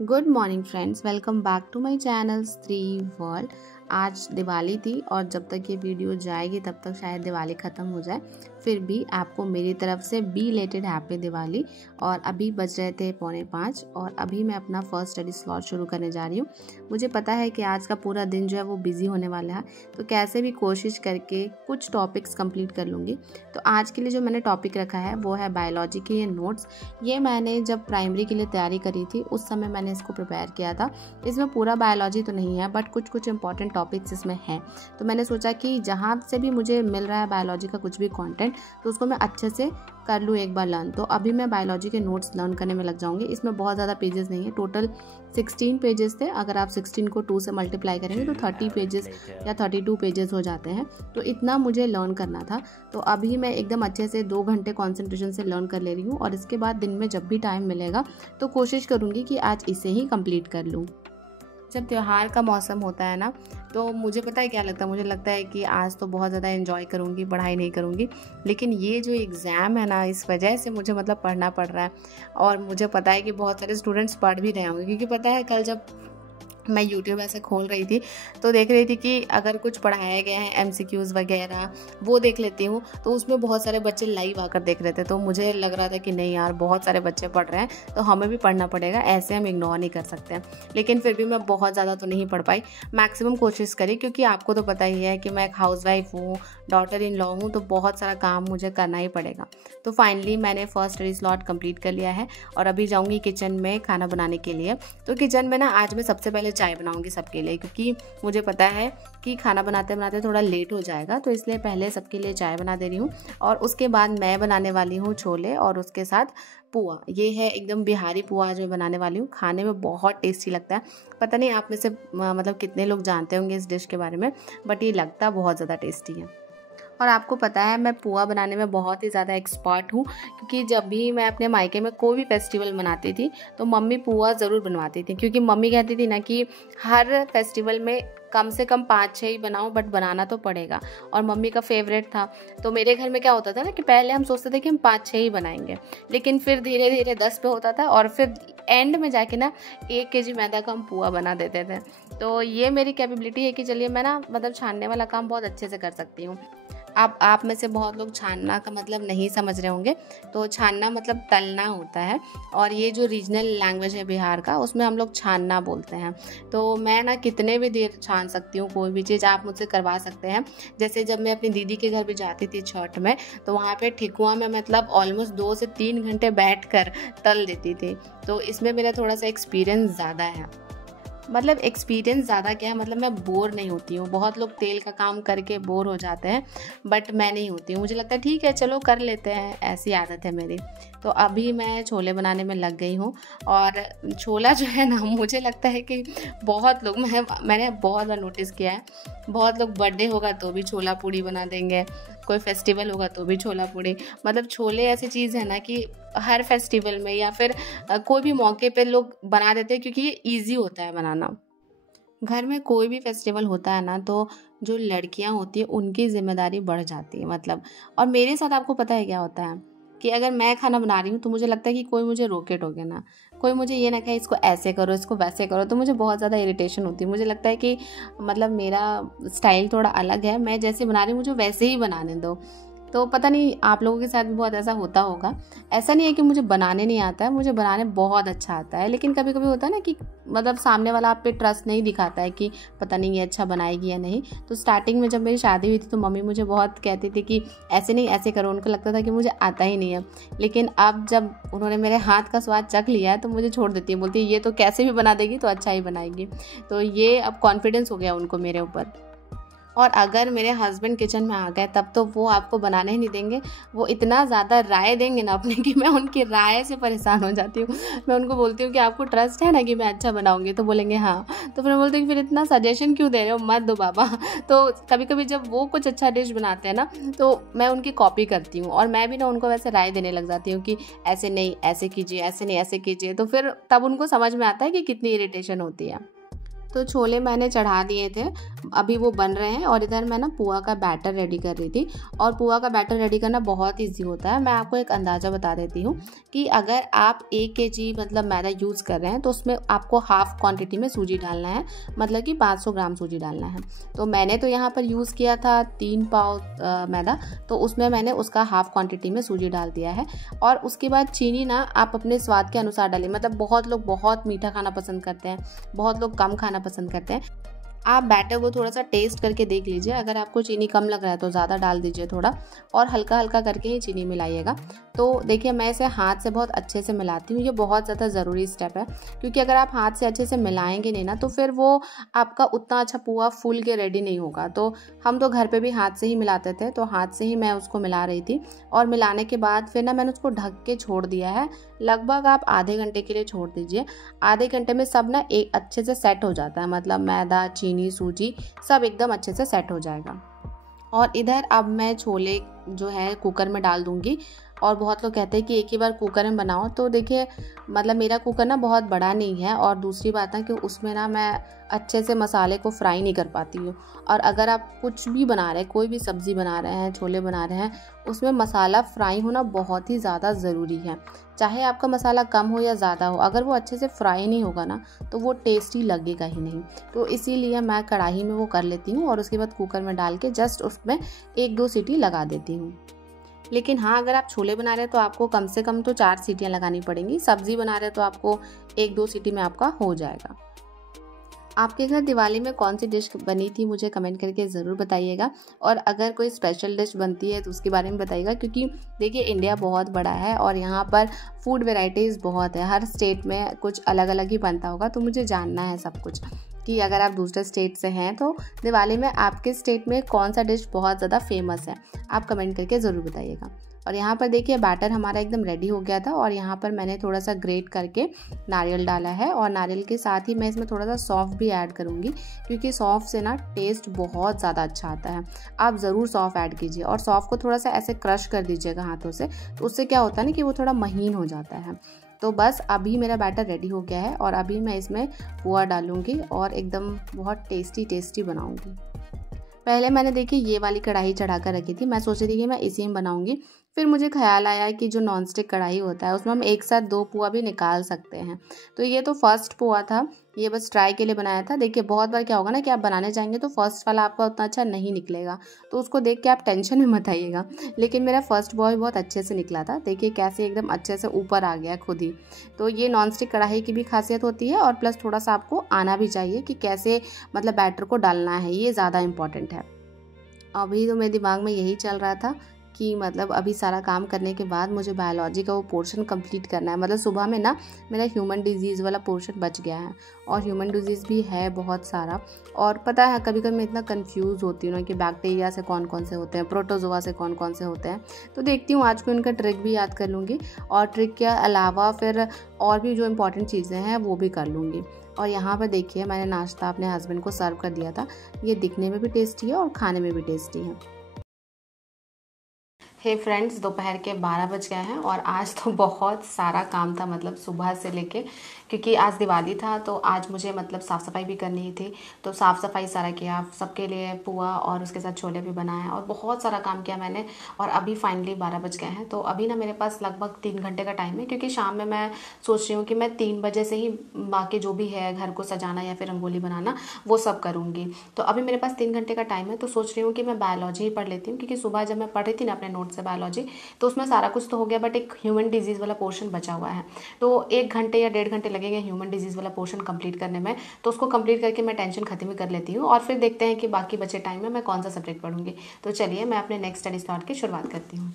Good morning friends, welcome back to my channel Shri world. आज दिवाली थी और जब तक ये वीडियो जाएगी तब तक शायद दिवाली ख़त्म हो जाए। फिर भी आपको मेरी तरफ से बिलेटेड हैप्पी दिवाली। और अभी बज रहे थे 4:45 और अभी मैं अपना फर्स्ट स्टडी स्लॉट शुरू करने जा रही हूँ। मुझे पता है कि आज का पूरा दिन जो है वो बिजी होने वाला है, तो कैसे भी कोशिश करके कुछ टॉपिक्स कंप्लीट कर लूँगी। तो आज के लिए जो मैंने टॉपिक रखा है वो है बायोलॉजी के ये नोट्स। ये मैंने जब प्राइमरी के लिए तैयारी करी थी उस समय मैंने इसको प्रिपेयर किया था। इसमें पूरा बायोलॉजी तो नहीं है बट कुछ इंपॉर्टेंट टॉपिक्स इसमें हैं। तो मैंने सोचा कि जहाँ से भी मुझे मिल रहा है बायोलॉजी का कुछ भी कंटेंट तो उसको मैं अच्छे से कर लूँ एक बार लर्न। तो अभी मैं बायोलॉजी के नोट्स लर्न करने में लग जाऊँगी। इसमें बहुत ज़्यादा पेजेस नहीं है, टोटल 16 पेजेस थे। अगर आप 16 को 2 से मल्टीप्लाई करेंगे तो 30 पेजेस या 32 पेजेस हो जाते हैं। तो इतना मुझे लर्न करना था। तो अभी मैं एकदम अच्छे से 2 घंटे कॉन्सेंट्रेशन से लर्न कर ले रही हूँ और इसके बाद दिन में जब भी टाइम मिलेगा तो कोशिश करूँगी कि आज इसे ही कंप्लीट कर लूँ। जब त्यौहार का मौसम होता है ना तो मुझे पता है क्या लगता है, मुझे लगता है कि आज तो बहुत ज़्यादा एंजॉय करूँगी, पढ़ाई नहीं करूँगी। लेकिन ये जो एग्ज़ाम है ना, इस वजह से मुझे मतलब पढ़ना पड़ रहा है। और मुझे पता है कि बहुत सारे स्टूडेंट्स पढ़ भी रहे होंगे, क्योंकि पता है कल जब मैं यूट्यूब ऐसे खोल रही थी तो देख रही थी कि अगर कुछ पढ़ाया गया है MCQs वगैरह वो देख लेती हूँ तो उसमें बहुत सारे बच्चे लाइव आकर देख रहे थे। तो मुझे लग रहा था कि नहीं यार, बहुत सारे बच्चे पढ़ रहे हैं तो हमें भी पढ़ना पड़ेगा, ऐसे हम इग्नोर नहीं कर सकते हैं। लेकिन फिर भी मैं बहुत ज़्यादा तो नहीं पढ़ पाई, मैक्सिमम कोशिश करी, क्योंकि आपको तो पता ही है कि मैं एक हाउसवाइफ हूँ, डॉटर इन लॉ हूँ, तो बहुत सारा काम मुझे करना ही पड़ेगा। तो फाइनली मैंने फर्स्ट स्टडी स्लॉट कंप्लीट कर लिया है और अभी जाऊँगी किचन में खाना बनाने के लिए। तो किचन में ना आज मैं सबसे पहले चाय बनाऊँगी सबके लिए, क्योंकि मुझे पता है कि खाना बनाते बनाते थोड़ा लेट हो जाएगा, तो इसलिए पहले सबके लिए चाय बना दे रही हूँ। और उसके बाद मैं बनाने वाली हूँ छोले और उसके साथ पुआ। ये है एकदम बिहारी पुआ जो मैं बनाने वाली हूँ, खाने में बहुत टेस्टी लगता है। पता नहीं आप में से मतलब कितने लोग जानते होंगे इस डिश के बारे में, बट ये लगता बहुत ज़्यादा टेस्टी है। और आपको पता है मैं पुआ बनाने में बहुत ही ज़्यादा एक्सपर्ट हूँ, क्योंकि जब भी मैं अपने मायके में कोई भी फेस्टिवल मनाती थी तो मम्मी पुआ ज़रूर बनवाती थी, क्योंकि मम्मी कहती थी ना कि हर फेस्टिवल में कम से कम 5-6 ही बनाओ बट बनाना तो पड़ेगा। और मम्मी का फेवरेट था। तो मेरे घर में क्या होता था ना कि पहले हम सोचते थे कि हम 5-6 ही बनाएंगे, लेकिन फिर धीरे धीरे 10 पे होता था और फिर एंड में जाके ना 1 kg मैदा का हम पुआ बना देते थे। तो ये मेरी कैपेबिलिटी है कि चलिए मैं ना मतलब छानने वाला काम बहुत अच्छे से कर सकती हूँ। अब आप में से बहुत लोग छानना का मतलब नहीं समझ रहे होंगे। तो छानना मतलब तलना होता है, और ये जो रीजनल लैंग्वेज है बिहार का उसमें हम लोग छानना बोलते हैं। तो मैं ना कितने भी देर छान सकती हूँ, कोई भी चीज़ आप मुझसे करवा सकते हैं। जैसे जब मैं अपनी दीदी के घर भी जाती थी छठ में, तो वहाँ पे ठेकुआ में मतलब ऑलमोस्ट 2 से 3 घंटे बैठ कर तल देती थी। तो इसमें मेरा थोड़ा सा एक्सपीरियंस ज़्यादा है। मतलब एक्सपीरियंस ज़्यादा क्या है, मतलब मैं बोर नहीं होती हूँ। बहुत लोग तेल का काम करके बोर हो जाते हैं बट मैं नहीं होती हूँ। मुझे लगता है ठीक है चलो कर लेते हैं, ऐसी आदत है मेरी। तो अभी मैं छोले बनाने में लग गई हूँ। और छोला जो है ना, मुझे लगता है कि बहुत लोग मैंने बहुत बार नोटिस किया है, बहुत लोग बर्थडे होगा तो भी छोला पूड़ी बना देंगे, कोई फेस्टिवल होगा तो भी छोला पूड़ी। मतलब छोले ऐसी चीज़ है ना कि हर फेस्टिवल में या फिर कोई भी मौके पे लोग बना देते हैं, क्योंकि ये ईजी होता है बनाना। घर में कोई भी फेस्टिवल होता है ना तो जो लड़कियां होती हैं उनकी जिम्मेदारी बढ़ जाती है मतलब। और मेरे साथ आपको पता है क्या होता है कि अगर मैं खाना बना रही हूँ तो मुझे लगता है कि कोई मुझे रोके टोके ना, कोई मुझे ये ना कहे इसको ऐसे करो इसको वैसे करो, तो मुझे बहुत ज़्यादा इरिटेशन होती है। मुझे लगता है कि मतलब मेरा स्टाइल थोड़ा अलग है, मैं जैसे बना रही हूँ मुझे वैसे ही बनाने दो। तो पता नहीं आप लोगों के साथ भी बहुत ऐसा होता होगा। ऐसा नहीं है कि मुझे बनाने नहीं आता है, मुझे बनाने बहुत अच्छा आता है। लेकिन कभी कभी होता है ना कि मतलब सामने वाला आप पे ट्रस्ट नहीं दिखाता है कि पता नहीं ये अच्छा बनाएगी या नहीं। तो स्टार्टिंग में जब मेरी शादी हुई थी तो मम्मी मुझे बहुत कहती थी कि ऐसे नहीं ऐसे करो, उनको लगता था कि मुझे आता ही नहीं है। लेकिन अब जब उन्होंने मेरे हाथ का स्वाद चख लिया है तो मुझे छोड़ देती है, बोलती है ये तो कैसे भी बना देगी तो अच्छा ही बनाएगी। तो ये अब कॉन्फिडेंस हो गया उनको मेरे ऊपर। और अगर मेरे हस्बैंड किचन में आ गए तब तो वो आपको बनाने ही नहीं देंगे। वो इतना ज़्यादा राय देंगे ना अपने कि मैं उनकी राय से परेशान हो जाती हूँ। मैं उनको बोलती हूँ कि आपको ट्रस्ट है ना कि मैं अच्छा बनाऊँगी, तो बोलेंगे हाँ। तो फिर मैं बोलती हूँ फिर इतना सजेशन क्यों दे रहे हो, मत दो बाबा। तो कभी कभी जब वो कुछ अच्छा डिश बनाते हैं ना तो मैं उनकी कॉपी करती हूँ और मैं भी ना उनको वैसे राय देने लग जाती हूँ कि ऐसे नहीं ऐसे कीजिए, ऐसे नहीं ऐसे कीजिए। तो फिर तब उनको समझ में आता है कि कितनी इरिटेशन होती है। तो छोले मैंने चढ़ा दिए थे, अभी वो बन रहे हैं और इधर मैं ना पुआ का बैटर रेडी कर रही थी। और पुआ का बैटर रेडी करना बहुत इजी होता है। मैं आपको एक अंदाज़ा बता देती हूँ कि अगर आप 1 kg मतलब मैदा यूज़ कर रहे हैं तो उसमें आपको हाफ़ क्वांटिटी में सूजी डालना है, मतलब कि 500 ग्राम सूजी डालना है। तो मैंने तो यहाँ पर यूज़ किया था 3 पाव मैदा, तो उसमें मैंने उसका हाफ़ क्वांटिटी में सूजी डाल दिया है। और उसके बाद चीनी ना आप अपने स्वाद के अनुसार डालिए, मतलब बहुत लोग बहुत मीठा खाना पसंद करते हैं, बहुत लोग कम खाना पसंद करते हैं। आप बैटर को थोड़ा सा टेस्ट करके देख लीजिए, अगर आपको चीनी कम लग रहा है तो ज़्यादा डाल दीजिए थोड़ा, और हल्का हल्का करके ही चीनी मिलाइएगा। तो देखिए मैं इसे हाथ से बहुत अच्छे से मिलाती हूँ, ये बहुत ज़्यादा ज़रूरी स्टेप है, क्योंकि अगर आप हाथ से अच्छे से मिलाएंगे नहीं ना तो फिर वो आपका उतना अच्छा पुआ फूल के रेडी नहीं होगा। तो हम तो घर पर भी हाथ से ही मिलाते थे, तो हाथ से ही मैं उसको मिला रही थी। और मिलाने के बाद फिर ना मैंने उसको ढक के छोड़ दिया है, लगभग आप आधे घंटे के लिए छोड़ दीजिए। आधे घंटे में सब ना एक अच्छे से सेट हो जाता है, मतलब मैदा, चीनी, सूजी सब एकदम अच्छे से सेट हो जाएगा। और इधर अब मैं छोले जो है कुकर में डाल दूंगी। और बहुत लोग कहते हैं कि एक ही बार कुकर में बनाओ, तो देखिए मतलब मेरा कुकर ना बहुत बड़ा नहीं है, और दूसरी बात है कि उसमें ना मैं अच्छे से मसाले को फ्राई नहीं कर पाती हूँ। और अगर आप कुछ भी बना रहे हैं, कोई भी सब्ज़ी बना रहे हैं, छोले बना रहे हैं, उसमें मसाला फ्राई होना बहुत ही ज़्यादा ज़रूरी है। चाहे आपका मसाला कम हो या ज़्यादा हो, अगर वो अच्छे से फ्राई नहीं होगा ना तो वो टेस्टी लगेगा ही नहीं। तो इसीलिए मैं कढ़ाई में वो कर लेती हूँ और उसके बाद कुकर में डाल के जस्ट उसमें 1-2 सीटी लगा देती हूँ। लेकिन हाँ, अगर आप छोले बना रहे हैं तो आपको कम से कम तो 4 सीटियाँ लगानी पड़ेंगी। सब्ज़ी बना रहे हैं तो आपको 1-2 सीटी में आपका हो जाएगा। आपके घर दिवाली में कौन सी डिश बनी थी मुझे कमेंट करके ज़रूर बताइएगा। और अगर कोई स्पेशल डिश बनती है तो उसके बारे में बताइएगा, क्योंकि देखिए इंडिया बहुत बड़ा है और यहाँ पर फूड वेराइटीज़ बहुत है, हर स्टेट में कुछ अलग अलग ही बनता होगा। तो मुझे जानना है सब कुछ कि अगर आप दूसरे स्टेट से हैं तो दिवाली में आपके स्टेट में कौन सा डिश बहुत ज़्यादा फेमस है, आप कमेंट करके ज़रूर बताइएगा। और यहाँ पर देखिए बैटर हमारा एकदम रेडी हो गया था, और यहाँ पर मैंने थोड़ा सा ग्रेट करके नारियल डाला है, और नारियल के साथ ही मैं इसमें थोड़ा सा सौंफ भी ऐड करूँगी, क्योंकि सौंफ से ना टेस्ट बहुत ज़्यादा अच्छा आता है। आप ज़रूर सौंफ ऐड कीजिए, और सौंफ को थोड़ा सा ऐसे क्रश कर दीजिएगा हाथों से, तो उससे क्या होता है ना कि वो थोड़ा महीन हो जाता है। तो बस अभी मेरा बैटर रेडी हो गया है, और अभी मैं इसमें पुआ डालूँगी और एकदम बहुत टेस्टी बनाऊँगी। पहले मैंने देखिए ये वाली कढ़ाई चढ़ा कर रखी थी, मैं सोच रही थी कि मैं इसी में बनाऊंगी। फिर मुझे ख्याल आया कि जो नॉन स्टिक कढ़ाई होता है उसमें हम एक साथ 2 पुआ भी निकाल सकते हैं। तो ये तो फर्स्ट पुआ था, ये बस ट्राई के लिए बनाया था। देखिए बहुत बार क्या होगा ना कि आप बनाने जाएंगे तो फर्स्ट वाला आपका उतना अच्छा नहीं निकलेगा, तो उसको देख के आप टेंशन में मत आइएगा। लेकिन मेरा फर्स्ट पुआ भी बहुत अच्छे से निकला था, देखिए कैसे एकदम अच्छे से ऊपर आ गया खुद ही। तो ये नॉन स्टिक कढ़ाई की भी खासियत होती है, और प्लस थोड़ा सा आपको आना भी चाहिए कि कैसे मतलब बैटर को डालना है, ये ज़्यादा इंपॉर्टेंट है। अभी तो मेरे दिमाग में यही चल रहा था कि मतलब अभी सारा काम करने के बाद मुझे बायोलॉजी का वो पोर्शन कंप्लीट करना है। मतलब सुबह में ना मेरा ह्यूमन डिजीज़ वाला पोर्शन बच गया है, और ह्यूमन डिजीज़ भी है बहुत सारा। और पता है कभी कभी मैं इतना कंफ्यूज होती हूँ ना कि बैक्टीरिया से कौन कौन से होते हैं, प्रोटोजोआ से कौन कौन से होते हैं। तो देखती हूँ आज को इनका ट्रिक भी याद कर लूँगी, और ट्रिक के अलावा फिर और भी जो इम्पोर्टेंट चीज़ें हैं वो भी कर लूँगी। और यहाँ पर देखिए मैंने नाश्ता अपने हस्बैंड को सर्व कर दिया था। ये दिखने में भी टेस्टी है और खाने में भी टेस्टी है। हे फ्रेंड्स, दोपहर के 12 बज गए हैं, और आज तो बहुत सारा काम था, मतलब सुबह से लेके, क्योंकि आज दिवाली था तो आज मुझे मतलब साफ़ सफाई भी करनी थी। तो साफ़ सफाई सारा किया, सबके लिए पुआ और उसके साथ छोले भी बनाए, और बहुत सारा काम किया मैंने। और अभी फाइनली 12 बज गए हैं, तो अभी ना मेरे पास लगभग 3 घंटे का टाइम है, क्योंकि शाम में मैं सोच रही हूँ कि मैं 3 बजे से ही बाकी जो भी है घर को सजाना या फिर रंगोली बनाना वो सब करूँगी। तो अभी मेरे पास 3 घंटे का टाइम है, तो सोच रही हूँ कि मैं बायोलॉजी ही पढ़ लेती हूँ, क्योंकि सुबह जब मैं पढ़ रही थी ना अपने नोट से बायोलॉजी, तो उसमें सारा कुछ तो हो गया, बट एक ह्यूमन डिजीज़ वाला पोर्शन बचा हुआ है। तो 1 घंटे या 1.5 घंटे लगेंगे ह्यूमन डिजीज़ वाला पोर्शन कंप्लीट करने में। तो उसको कंप्लीट करके मैं टेंशन खत्म कर लेती हूँ, और फिर देखते हैं कि बाकी बचे टाइम में मैं कौन सा सब्जेक्ट पढ़ूंगी। तो चलिए मैं अपने नेक्स्ट स्टडी स्टार्ट की शुरुआत करती हूँ।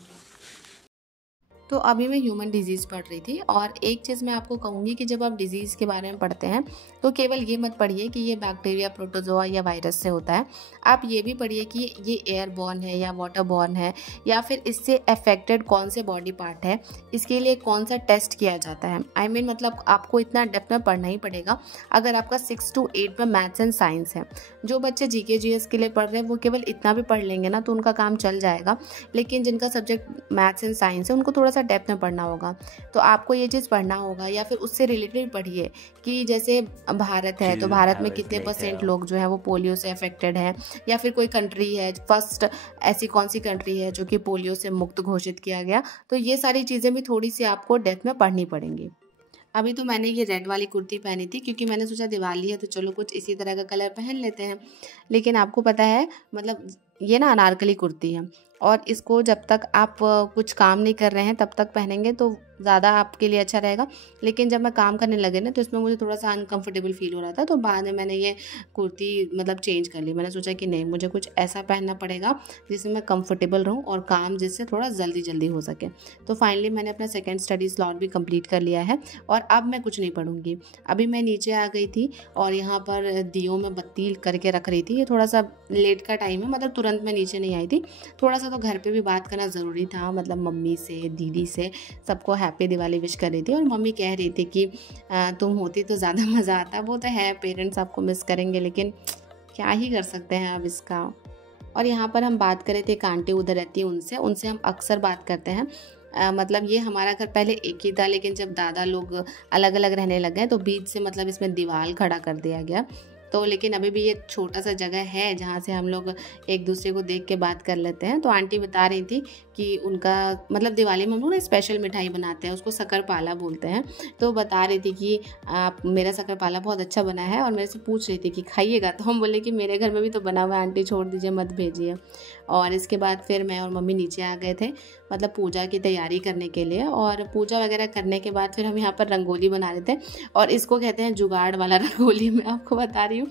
तो अभी मैं ह्यूमन डिजीज़ पढ़ रही थी, और एक चीज़ मैं आपको कहूँगी कि जब आप डिजीज़ के बारे में पढ़ते हैं तो केवल ये मत पढ़िए कि ये बैक्टीरिया, प्रोटोजोआ या वायरस से होता है। आप ये भी पढ़िए कि ये एयरबॉर्न है या वाटरबॉर्न है, या फिर इससे अफेक्टेड कौन से बॉडी पार्ट है, इसके लिए कौन सा टेस्ट किया जाता है। आई मीन मतलब आपको इतना डेप्थ में पढ़ना ही पड़ेगा अगर आपका 6 to 8 में मैथ्स एंड साइंस है। जो बच्चे GK GS के लिए पढ़ रहे हैं वो केवल इतना भी पढ़ लेंगे ना तो उनका काम चल जाएगा, लेकिन जिनका सब्जेक्ट मैथ्स एंड साइंस है उनको थोड़ा सा डेप्थ में पढ़ना होगा। तो आपको ये चीज़ पढ़ना होगा, या फिर उससे रिलेटेड पढ़िए कि जैसे भारत है तो भारत में कितने % लोग जो है वो पोलियो से अफेक्टेड हैं, या फिर कोई कंट्री है फर्स्ट ऐसी कौन सी कंट्री है जो कि पोलियो से मुक्त घोषित किया गया। तो ये सारी चीज़ें भी थोड़ी सी आपको डेप्थ में पढ़नी पड़ेंगी। अभी तो मैंने ये रेड वाली कुर्ती पहनी थी क्योंकि मैंने सोचा दिवाली है तो चलो कुछ इसी तरह का कलर पहन लेते हैं। लेकिन आपको पता है मतलब ये ना अनारकली कुर्ती है, और इसको जब तक आप कुछ काम नहीं कर रहे हैं तब तक पहनेंगे तो ज़्यादा आपके लिए अच्छा रहेगा। लेकिन जब मैं काम करने लगे ना तो इसमें मुझे थोड़ा सा अनकंफर्टेबल फील हो रहा था, तो बाद में मैंने ये कुर्ती मतलब चेंज कर ली। मैंने सोचा कि नहीं, मुझे कुछ ऐसा पहनना पड़ेगा जिसमें मैं कंफर्टेबल रहूं और काम जिससे थोड़ा जल्दी हो सके। तो फाइनली मैंने अपना सेकेंड स्टडी स्लॉट भी कंप्लीट कर लिया है और अब मैं कुछ नहीं पढ़ूंगी। अभी मैं नीचे आ गई थी और यहाँ पर दियों में बत्ती करके रख रही थी। ये थोड़ा सा लेट का टाइम है, मतलब तुरंत मैं नीचे नहीं आई थी। थोड़ा सा तो घर पे भी बात करना ज़रूरी था, मतलब मम्मी से, दीदी से, सबको हैप्पी दिवाली विश कर रही थी। और मम्मी कह रही थी कि तुम होती तो ज़्यादा मज़ा आता। वो तो है, पेरेंट्स आपको मिस करेंगे, लेकिन क्या ही कर सकते हैं अब इसका। और यहाँ पर हम बात कर रहे थे, एक आंटी उधर रहती है, उनसे हम अक्सर बात करते हैं। मतलब ये हमारा घर पहले एक ही था, लेकिन जब दादा लोग अलग अलग रहने लग गए तो बीच से मतलब इसमें दीवार खड़ा कर दिया गया। तो लेकिन अभी भी ये छोटा सा जगह है जहाँ से हम लोग एक दूसरे को देख के बात कर लेते हैं। तो आंटी बता रही थी कि उनका मतलब दिवाली में हम लोग ना स्पेशल मिठाई बनाते हैं, उसको शक्करपाला बोलते हैं। तो बता रही थी कि आप मेरा शक्करपाला बहुत अच्छा बना है, और मेरे से पूछ रही थी कि खाइएगा। तो हम बोले कि मेरे घर में भी तो बना हुआ है आंटी, छोड़ दीजिए, मत भेजिए। और इसके बाद फिर मैं और मम्मी नीचे आ गए थे, मतलब पूजा की तैयारी करने के लिए। और पूजा वगैरह करने के बाद फिर हम यहाँ पर रंगोली बना रहे थे, और इसको कहते हैं जुगाड़ वाला रंगोली। मैं आपको बता रही हूँ,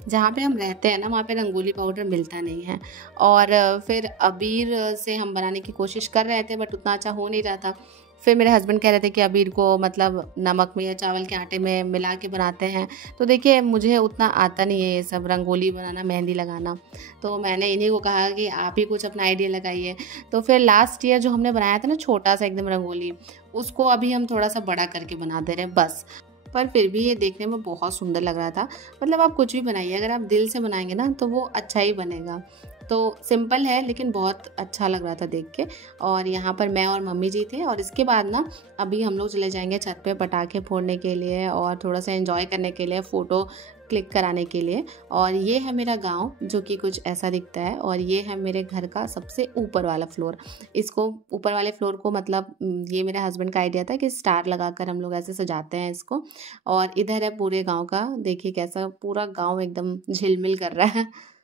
जहाँ पे हम रहते हैं ना वहाँ पे रंगोली पाउडर मिलता नहीं है, और फिर अबीर से हम बनाने की कोशिश कर रहे थे, बट उतना अच्छा हो नहीं रहा था। फिर मेरे हस्बैंड कह रहे थे कि अबीर को मतलब नमक में या चावल के आटे में मिला के बनाते हैं। तो देखिए मुझे उतना आता नहीं है ये सब, रंगोली बनाना, मेहंदी लगाना। तो मैंने इन्हीं को कहा कि आप ही कुछ अपना आइडिया लगाइए। तो फिर लास्ट ईयर जो हमने बनाया था ना छोटा सा एकदम रंगोली, उसको अभी हम थोड़ा सा बड़ा करके बना दे रहे हैं बस। पर फिर भी ये देखने में बहुत सुंदर लग रहा था। मतलब आप कुछ भी बनाइए, अगर आप दिल से बनाएंगे ना तो वो अच्छा ही बनेगा। तो सिंपल है लेकिन बहुत अच्छा लग रहा था देख के। और यहाँ पर मैं और मम्मी जी थे, और इसके बाद ना अभी हम लोग चले जाएंगे छत पे पटाखे फोड़ने के लिए और थोड़ा सा एंजॉय करने के लिए, फ़ोटो क्लिक कराने के लिए। और ये है मेरा गांव जो कि कुछ ऐसा दिखता है, और ये है मेरे घर का सबसे ऊपर वाला फ्लोर। इसको ऊपर वाले फ्लोर को मतलब ये मेरे हस्बैंड का आइडिया था कि स्टार लगाकर हम लोग ऐसे सजाते हैं इसको। और इधर है पूरे गांव का, देखिए कैसा पूरा गांव एकदम झिलमिल कर रहा है।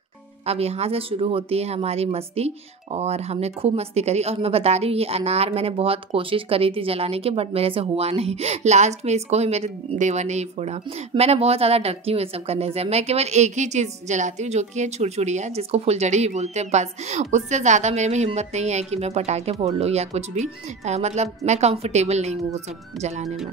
अब यहाँ से शुरू होती है हमारी मस्ती, और हमने खूब मस्ती करी। और मैं बता रही हूँ ये अनार मैंने बहुत कोशिश करी थी जलाने की, बट मेरे से हुआ नहीं। लास्ट में इसको भी मेरे देवर ने ही फोड़ा। मैं ना बहुत ज़्यादा डरती हूँ ये सब करने से। मैं केवल एक ही चीज़ जलाती हूँ जो कि है छुरछुरिया, जिसको फुलझड़ी ही बोलते हैं, बस। उससे ज़्यादा मेरे में हिम्मत नहीं है कि मैं पटाखे फोड़ लूँ या कुछ भी। मतलब मैं कंफर्टेबल नहीं हूँ वो सब जलाने में।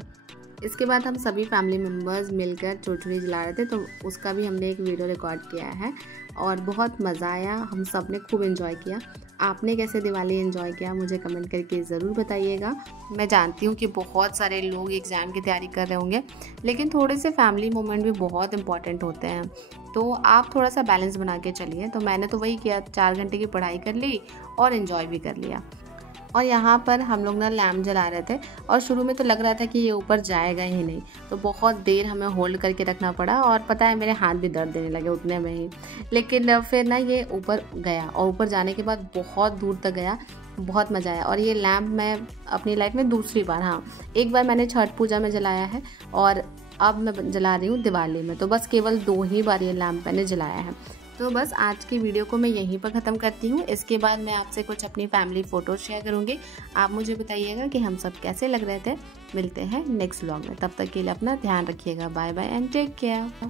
इसके बाद हम सभी फैमिली मेम्बर्स मिलकर छुरछुरी जला रहे थे, तो उसका भी हमने एक वीडियो रिकॉर्ड किया है, और बहुत मज़ा आया। हम सब ने खूब एंजॉय किया। आपने कैसे दिवाली एंजॉय किया मुझे कमेंट करके ज़रूर बताइएगा। मैं जानती हूँ कि बहुत सारे लोग एग्ज़ाम की तैयारी कर रहे होंगे, लेकिन थोड़े से फैमिली मोमेंट भी बहुत इंपॉर्टेंट होते हैं, तो आप थोड़ा सा बैलेंस बना के चलिए। तो मैंने तो वही किया, 4 घंटे की पढ़ाई कर ली और एंजॉय भी कर लिया। और यहाँ पर हम लोग ना लैम्प जला रहे थे, और शुरू में तो लग रहा था कि ये ऊपर जाएगा ही नहीं, तो बहुत देर हमें होल्ड करके रखना पड़ा। और पता है मेरे हाथ भी दर्द देने लगे उतने में ही, लेकिन फिर ना ये ऊपर गया, और ऊपर जाने के बाद बहुत दूर तक गया। बहुत मज़ा आया। और ये लैम्प मैं अपनी लाइफ में दूसरी बार, हाँ एक बार मैंने छठ पूजा में जलाया है, और अब मैं जला रही हूँ दिवाली में। तो बस केवल 2 ही बार ये लैम्प मैंने जलाया है। तो बस आज की वीडियो को मैं यहीं पर ख़त्म करती हूँ। इसके बाद मैं आपसे कुछ अपनी फैमिली फ़ोटोज़ शेयर करूँगी। आप मुझे बताइएगा कि हम सब कैसे लग रहे थे। मिलते हैं नेक्स्ट व्लॉग में, तब तक के लिए अपना ध्यान रखिएगा। Bye bye and take care.